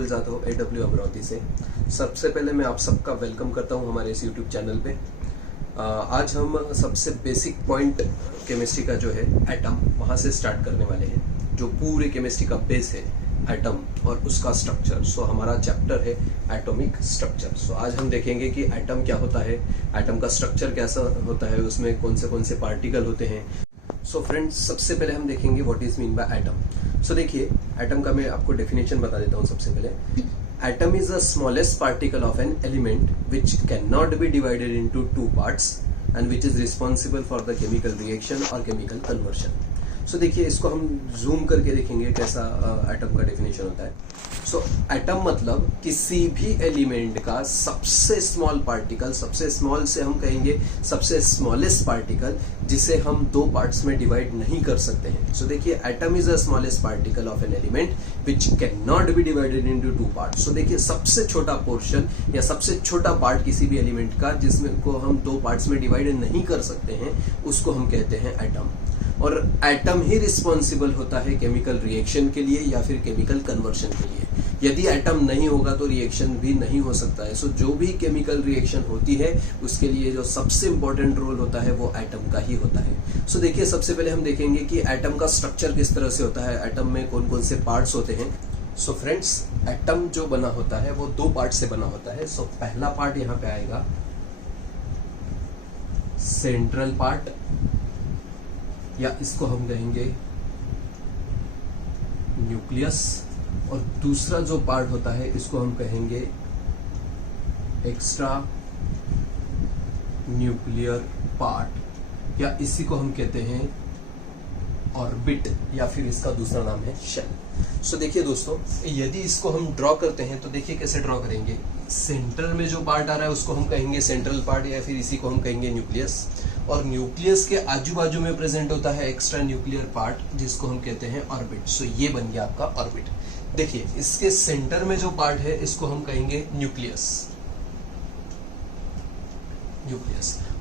Rahul Jadhav AW Amravati से। सबसे पहले मैं आप सबका वेलकम करता हूं हमारे इस यूट्यूब चैनल पे। आज हम सबसे बेसिक पॉइंट केमिस्ट्री का जो है एटम, वहां से स्टार्ट करने वाले हैं, जो पूरे केमिस्ट्री का बेस है एटम और उसका स्ट्रक्चर। सो हमारा चैप्टर है एटॉमिक स्ट्रक्चर। सो आज हम देखेंगे कि एटम क्या होता है, एटम का स्ट्रक्चर कैसा होता है, उसमें कौन से पार्टिकल होते हैं। सो फ्रेंड्स, सबसे पहले हम देखेंगे what is mean by atom. So देखिए, एटम का मैं आपको डेफिनेशन बता देता हूँ सबसे पहले। Atom is the smallest particle of an element which can not be divided into two parts and which is responsible for the chemical reaction और केमिकल कन्वर्शन। सो देखिए, इसको हम जूम करके देखेंगे कैसा एटम का डेफिनेशन होता है। सो एटम मतलब किसी भी एलिमेंट का सबसे स्मॉल पार्टिकल, सबसे स्मॉल से हम कहेंगे सबसे स्मॉलेस्ट पार्टिकल, जिसे हम दो पार्ट्स में डिवाइड नहीं कर सकते हैं। सो देखिए, atom is the smallest particle of an element which can not be divided into two parts. So देखिए, सबसे छोटा पोर्शन या सबसे छोटा पार्ट किसी भी एलिमेंट का जिसमें को हम दो पार्ट्स में डिवाइड नहीं कर सकते हैं, उसको हम कहते हैं एटम। और एटम ही रिस्पॉन्सिबल होता है केमिकल रिएक्शन के लिए या फिर केमिकल कन्वर्शन के लिए। यदि एटम नहीं होगा तो रिएक्शन भी नहीं हो सकता है। सो जो भी केमिकल रिएक्शन होती है उसके लिए जो सबसे इंपॉर्टेंट रोल होता है वो एटम का ही होता है। सो देखिए, सबसे पहले हम देखेंगे कि एटम का स्ट्रक्चर किस तरह से होता है, एटम में कौन कौन से पार्ट्स होते हैं। सो फ्रेंड्स, एटम जो बना होता है वो दो पार्ट से बना होता है। सो पहला पार्ट यहाँ पे आएगा सेंट्रल पार्ट, या इसको हम कहेंगे न्यूक्लियस, और दूसरा जो पार्ट होता है इसको हम कहेंगे एक्स्ट्रा न्यूक्लियर पार्ट, या इसी को हम कहते हैं ऑर्बिट, या फिर इसका दूसरा नाम है शेल। सो देखिए दोस्तों, यदि इसको हम ड्रॉ करते हैं तो देखिए कैसे ड्रॉ करेंगे। सेंटर में जो पार्ट आ रहा है उसको हम कहेंगे सेंट्रल पार्ट, या फिर इसी को हम कहेंगे न्यूक्लियस, और न्यूक्लियस के आजू बाजू में प्रेजेंट होता है एक्स्ट्रा न्यूक्लियर पार्ट, जिसको हम कहते हैं ऑर्बिट। सो ये बन गया आपका ऑर्बिट। देखिए, इसके सेंटर में जो पार्ट है इसको हम कहेंगे न्यूक्लियस,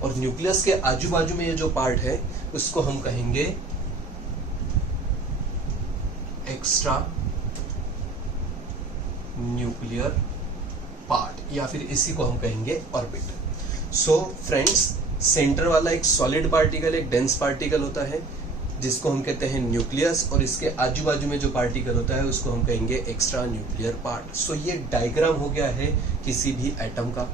और न्यूक्लियस के आजू बाजू में ये जो पार्ट है उसको हम कहेंगे एक्स्ट्रा न्यूक्लियर पार्ट, या फिर इसी को हम कहेंगे ऑर्बिट। सो फ्रेंड्स, सेंटर वाला एक सॉलिड पार्टिकल, एक डेंस पार्टिकल होता है जिसको हम कहते हैं न्यूक्लियस, और इसके आजू बाजू में जो पार्टिकल होता है उसको हम कहेंगे एक्स्ट्रा न्यूक्लियर पार्ट। सो ये डायग्राम हो गया है किसी भी एटम का।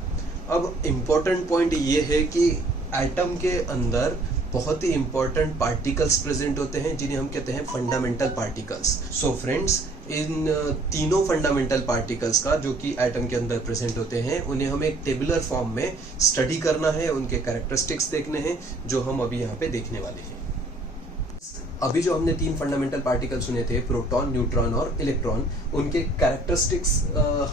अब इम्पोर्टेंट पॉइंट ये है कि एटम के अंदर बहुत ही इंपॉर्टेंट पार्टिकल्स प्रेजेंट होते हैं जिन्हें हम कहते हैं फंडामेंटल पार्टिकल्स। सो फ्रेंड्स, इन तीनों फंडामेंटल पार्टिकल्स का जो कि एटम के अंदर प्रेजेंट होते हैं, उन्हें हमें एक टेबुलर फॉर्म में स्टडी करना है, उनके कैरेक्टरिस्टिक्स देखने हैं, जो हम अभी यहाँ पे देखने वाले हैं। अभी जो हमने तीन फंडामेंटल पार्टिकल सुने थे, प्रोटॉन, न्यूट्रॉन और इलेक्ट्रॉन, उनके कैरेक्टरिस्टिक्स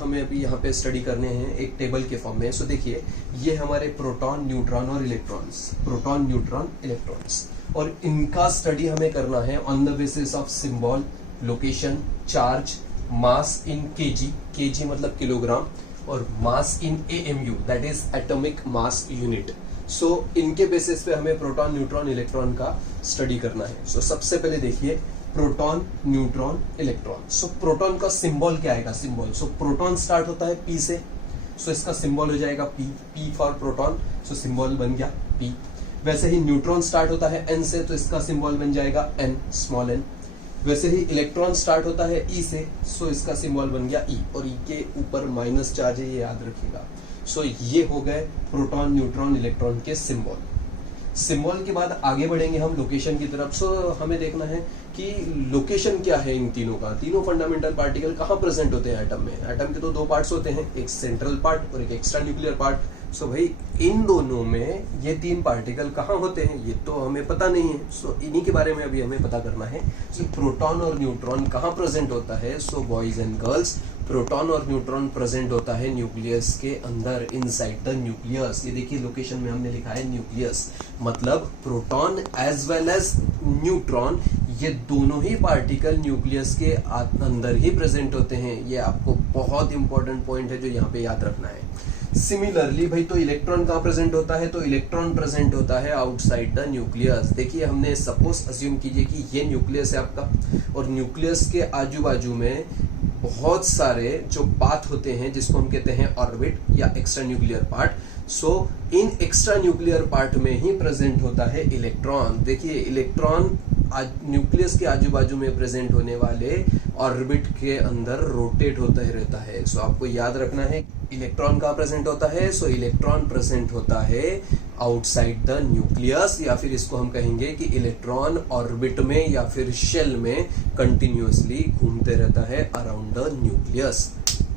हमें अभी यहाँ पे स्टडी करने हैं एक टेबल के फॉर्म में। सो देखिए, ये हमारे प्रोटॉन, न्यूट्रॉन और इलेक्ट्रॉन्स, प्रोटॉन, न्यूट्रॉन, इलेक्ट्रॉन्स, और इनका स्टडी हमें करना है on the basis of symbol, location, charge, mass in KG, KG मतलब किलोग्राम, और mass in AMU, that is atomic mass unit. So इनके बेसिस पे हमें प्रोटॉन, न्यूट्रॉन, इलेक्ट्रॉन का स्टडी करना है। सो सबसे पहले देखिए, proton, neutron, electron. So proton का सिंबल क्या आएगा, सिंबल। सो प्रोटॉन स्टार्ट होता है P से, सो इसका सिंबल हो जाएगा P for proton, so symbol बन गया P। वैसे ही न्यूट्रॉन स्टार्ट होता है N से, तो इसका सिंबल बन जाएगा N, स्मॉल n। वैसे ही इलेक्ट्रॉन स्टार्ट होता है E से, सो इसका सिंबल बन गया E, और E के ऊपर माइनस चार्ज है, ये याद रखिएगा। सो ये हो गए प्रोटॉन, न्यूट्रॉन, इलेक्ट्रॉन के सिंबल के बाद आगे बढ़ेंगे हम लोकेशन की तरफ। सो हमें देखना है कि लोकेशन क्या है इन तीनों का, तीनों फंडामेंटल पार्टिकल कहाँ प्रेजेंट होते हैं एटम में। एटम के तो दो पार्ट्स होते हैं, एक सेंट्रल पार्ट और एक एक्स्ट्रा न्यूक्लियर पार्ट। सो भाई, इन दोनों में ये तीन पार्टिकल कहाँ होते हैं ये तो हमें पता नहीं है। सो इन्हीं के बारे में अभी हमें पता करना है कि प्रोटॉन और न्यूट्रॉन कहाँ प्रेजेंट होता है। So boys and girls, proton और न्यूट्रॉन प्रेजेंट होता है न्यूक्लियस के अंदर, इनसाइड द न्यूक्लियस। ये देखिए, लोकेशन में हमने लिखा है न्यूक्लियस, मतलब proton as well as neutron ये दोनों ही पार्टिकल न्यूक्लियस के अंदर ही प्रेजेंट होते हैं। ये आपको बहुत इंपॉर्टेंट पॉइंट है जो यहाँ पे याद रखना है। सिमिलरली भाई, तो इलेक्ट्रॉन कहाँ प्रेजेंट होता है? तो इलेक्ट्रॉन प्रेजेंट होता है आउटसाइड द न्यूक्लियस। देखिए, हमने सपोज अज्यूम कीजिए कि ये न्यूक्लियस है आपका, और न्यूक्लियस के आजू बाजू में बहुत सारे जो पाथ होते हैं जिसको हम कहते हैं ऑर्बिट या एक्स्ट्रा न्यूक्लियर पार्ट। सो इन एक्स्ट्रा न्यूक्लियर पार्ट में ही प्रेजेंट होता है इलेक्ट्रॉन। देखिए, इलेक्ट्रॉन न्यूक्लियस के आजू बाजू में प्रेजेंट होने वाले ऑर्बिट के अंदर रोटेट होता ही रहता है। सो आपको याद रखना है इलेक्ट्रॉन कहाँ प्रेजेंट होता है? सो इलेक्ट्रॉन प्रेजेंट होता है आउटसाइड द न्यूक्लियस, या फिर इसको हम कहेंगे कि इलेक्ट्रॉन ऑर्बिट में या फिर शेल में कंटिन्यूअसली घूमते रहता है अराउंड द न्यूक्लियस।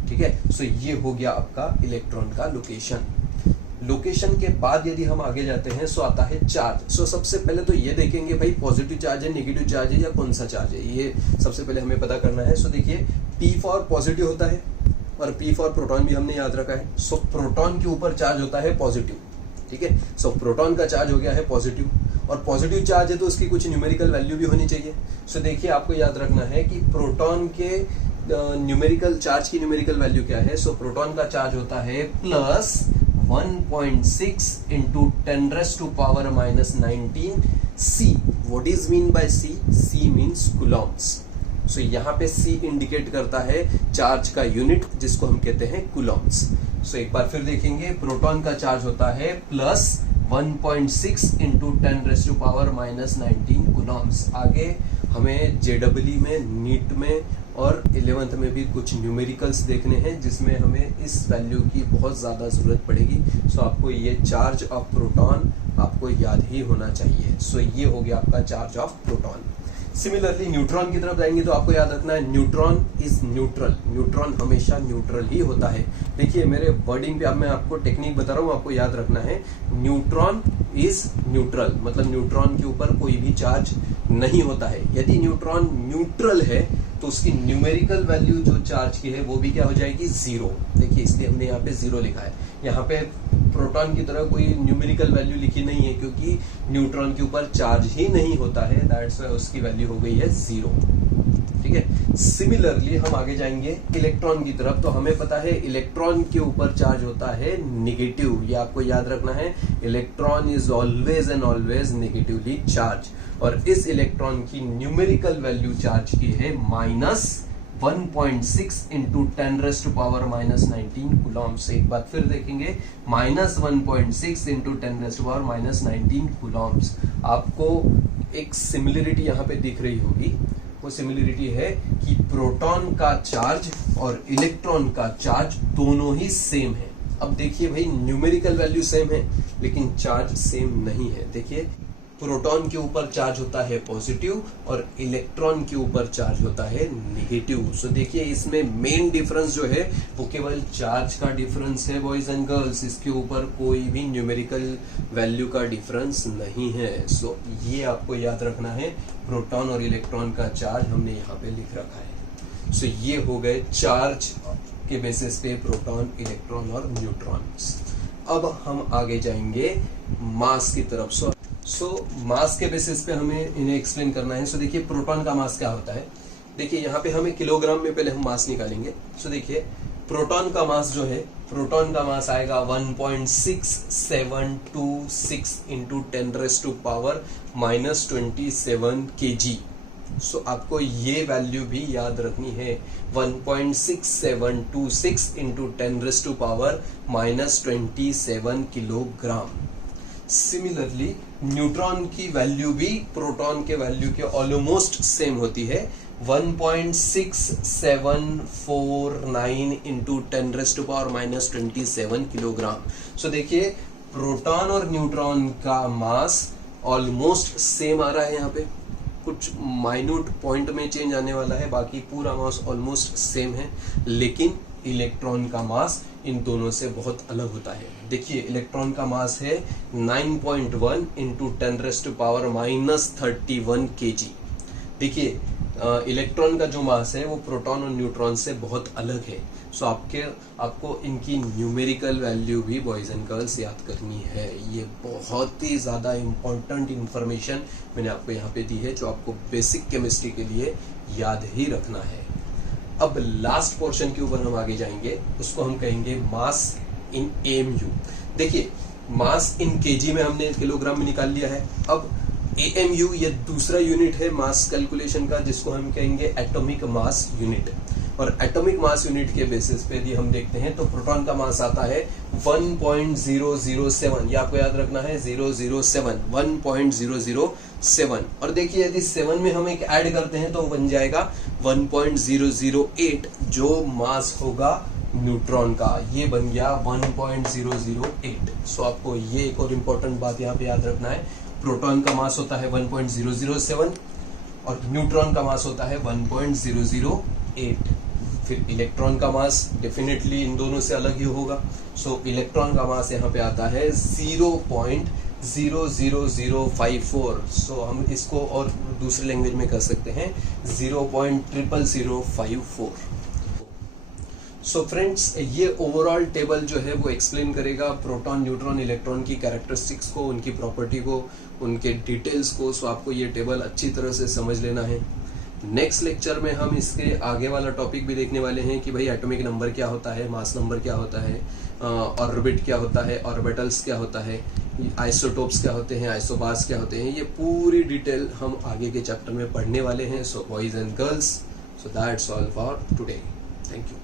ठीक है, सो ये हो गया आपका इलेक्ट्रॉन का लोकेशन। लोकेशन के बाद यदि हम आगे जाते हैं सो आता है चार्ज। सो सबसे पहले तो ये देखेंगे भाई पॉजिटिव चार्ज है, नेगेटिव चार्ज है या कौन सा चार्ज है, ये सबसे पहले हमें पता करना है। सो देखिए, P फॉर पॉजिटिव होता है और P फॉर प्रोटॉन भी हमने याद रखा है। सो प्रोटॉन के ऊपर चार्ज होता है पॉजिटिव। ठीक है, सो प्रोटॉन का चार्ज हो गया है पॉजिटिव, और पॉजिटिव चार्ज है तो उसकी कुछ न्यूमेरिकल वैल्यू भी होनी चाहिए। सो देखिए, आपको याद रखना है कि प्रोटॉन के न्यूमेरिकल चार्ज की न्यूमेरिकल वैल्यू क्या है? सो प्रोटॉन का चार्ज होता है plus 1.6 into 10 raised to power minus 19 C. What is mean by C? C means coulombs. So यहाँ पे C इंडिकेट करता है चार्ज का यूनिट जिसको हम कहते हैं coulombs. So एक बार फिर देखेंगे, प्रोटॉन का चार्ज होता है plus 1.6 into 10 raised to power minus 19 coulombs. आगे हमें JEE में, नीट में और 11th में भी कुछ न्यूमेरिकल्स देखने हैं जिसमें हमें इस वैल्यू की बहुत ज़्यादा ज़रूरत पड़ेगी। सो आपको ये चार्ज ऑफ प्रोटॉन आपको याद ही होना चाहिए। सो ये हो गया आपका charge of proton. Similarly neutron की तरफ जाएंगे तो आपको याद रखना है न्यूट्रॉन इज न्यूट्रल। न्यूट्रॉन हमेशा न्यूट्रल ही होता है। देखिए, मेरे वर्डिंग पे अब मैं आपको टेक्निक बता रहा हूँ, आपको याद रखना है न्यूट्रॉन इज न्यूट्रल, मतलब न्यूट्रॉन के ऊपर कोई भी चार्ज नहीं होता है। यदि न्यूट्रॉन न्यूट्रल है तो उसकी न्यूमेरिकल वैल्यू जो चार्ज की है वो भी क्या हो जाएगी? जीरो। देखिए, इसलिए हमने यहाँ पे जीरो लिखा है। यहाँ पे प्रोटॉन की तरह कोई न्यूमेरिकल वैल्यू लिखी नहीं है क्योंकि न्यूट्रॉन के ऊपर चार्ज ही नहीं होता है, दैट्स व्हाई उसकी वैल्यू हो गई है जीरो। ठीक है, सिमिलरली हम आगे जाएंगे इलेक्ट्रॉन की तरफ। तो हमें पता है इलेक्ट्रॉन के ऊपर चार्ज होता है नेगेटिव, ये आपको याद रखना है। Electron is always and always negatively charge, और इस इलेक्ट्रॉन की न्यूमेरिकल वैल्यू चार्ज की है minus 1.6 into 10 raise to power minus 19 coulomb. से एक बार फिर देखेंगे, minus 1.6 into 10 raise to power minus 19 coulombs. आपको एक सिमिलरिटी यहाँ पे दिख रही होगी, वो सिमिलरिटी है कि प्रोटॉन का चार्ज और इलेक्ट्रॉन का चार्ज दोनों ही सेम है। अब देखिए भाई, न्यूमेरिकल वैल्यू सेम है लेकिन चार्ज सेम नहीं है। देखिए, प्रोटॉन के ऊपर चार्ज होता है पॉजिटिव और इलेक्ट्रॉन के ऊपर चार्ज होता है नेगेटिव। सो देखिए, इसमें मेन डिफरेंस जो है वो केवल चार्ज का डिफरेंस है बॉयज एंड गर्ल्स, इसके ऊपर कोई भी न्यूमेरिकल वैल्यू का डिफरेंस नहीं है। सो ये आपको याद रखना है, प्रोटॉन और इलेक्ट्रॉन का चार्ज हमने यहाँ पे लिख रखा है। सो ये हो गए चार्ज के बेसिस पे प्रोटॉन, इलेक्ट्रॉन और न्यूट्रॉन्स। अब हम आगे जाएंगे मास की तरफ। सो मास के बेसिस पे हमें इन्हें एक्सप्लेन करना है। सो देखिए, प्रोटॉन का मास क्या होता है। देखिए, यहाँ पे हमें किलोग्राम में पहले हम मास निकालेंगे। सो देखिए, प्रोटॉन का मास जो है, प्रोटॉन का मास आएगा 1.6726 into 10 raise to power minus 27 kg। So आपको ये वैल्यू भी याद रखनी है, 1.6726 into 10 raise to power minus 27 kilogram. Similarly neutron की वैल्यू भी प्रोटॉन के वैल्यू के ऑलमोस्ट सेम होती है, 1.6749 into 10 raise to power minus 27 kilogram. So देखिए, प्रोटॉन और न्यूट्रॉन का मास ऑलमोस्ट सेम आ रहा है। यहाँ पे कुछ माइन्यूट पॉइंट में चेंज आने वाला है, बाकी पूरा मास ऑलमोस्ट सेम है। लेकिन इलेक्ट्रॉन का मास इन दोनों से बहुत अलग होता है। देखिए, इलेक्ट्रॉन का मास है 9.1 into 10 raise to power minus 31 kg। देखिए, इलेक्ट्रॉन का जो मास है वो प्रोटॉन और न्यूट्रॉन से बहुत अलग है। सो आपको इनकी न्यूमेरिकल वैल्यू भी बॉयज एंड गर्ल्स याद करनी है। ये बहुत ही ज़्यादा इम्पोर्टेंट इंफॉर्मेशन मैंने आपको यहाँ पे दी है जो आपको बेसिक केमिस्ट्री के लिए याद ही रखना है। अब लास्ट पोर्शन के ऊपर हम आगे जाएंगे, उसको हम कहेंगे मास इन AMU। देखिए मास इन केजी में हमने किलोग्राम में निकाल लिया है। अब AMU ये दूसरा यूनिट है मास कैलकुलेशन का, जिसको हम कहेंगे एटॉमिक मास यूनिट। और एटॉमिक मास यूनिट के बेसिस पे यदि हम देखते हैं तो प्रोटॉन का मास आता है 1.007। ये आपको याद रखना है 007, 1.007। और देखिए यदि 7 में हम एक ऐड करते हैं तो बन जाएगा 1.008, जो मास होगा न्यूट्रॉन का, ये बन गया 1.008। सो आपको ये एक और इम्पोर्टेंट बात यहाँ पे याद रखना है, प्रोटॉन का मास होता है 1.007 और न्यूट्रॉन का मास होता है 1.008। फिर इलेक्ट्रॉन का मास डेफिनेटली इन दोनों से अलग ही होगा। सो इलेक्ट्रॉन का मास यहाँ पे आता है 0.00054। सो हम इसको और दूसरे लैंग्वेज में कर सकते हैं 0.00054। सो फ्रेंड्स ये ओवरऑल टेबल जो है वो एक्सप्लेन करेगा प्रोटॉन, न्यूट्रॉन, इलेक्ट्रॉन की कैरेक्टरिस्टिक्स को, उनकी प्रॉपर्टी को, उनके डिटेल्स को। सो आपको ये टेबल अच्छी तरह से समझ लेना है। नेक्स्ट लेक्चर में हम इसके आगे वाला टॉपिक भी देखने वाले हैं कि भाई एटॉमिक नंबर क्या होता है, मास नंबर क्या होता है, ऑर्बिट क्या होता है, ऑर्बिटल्स क्या होता है, आइसोटोप्स क्या होते हैं, आइसोबार्स क्या होते हैं। ये पूरी डिटेल हम आगे के चैप्टर में पढ़ने वाले हैं। So boys and girls, so that's all for today. Thank you.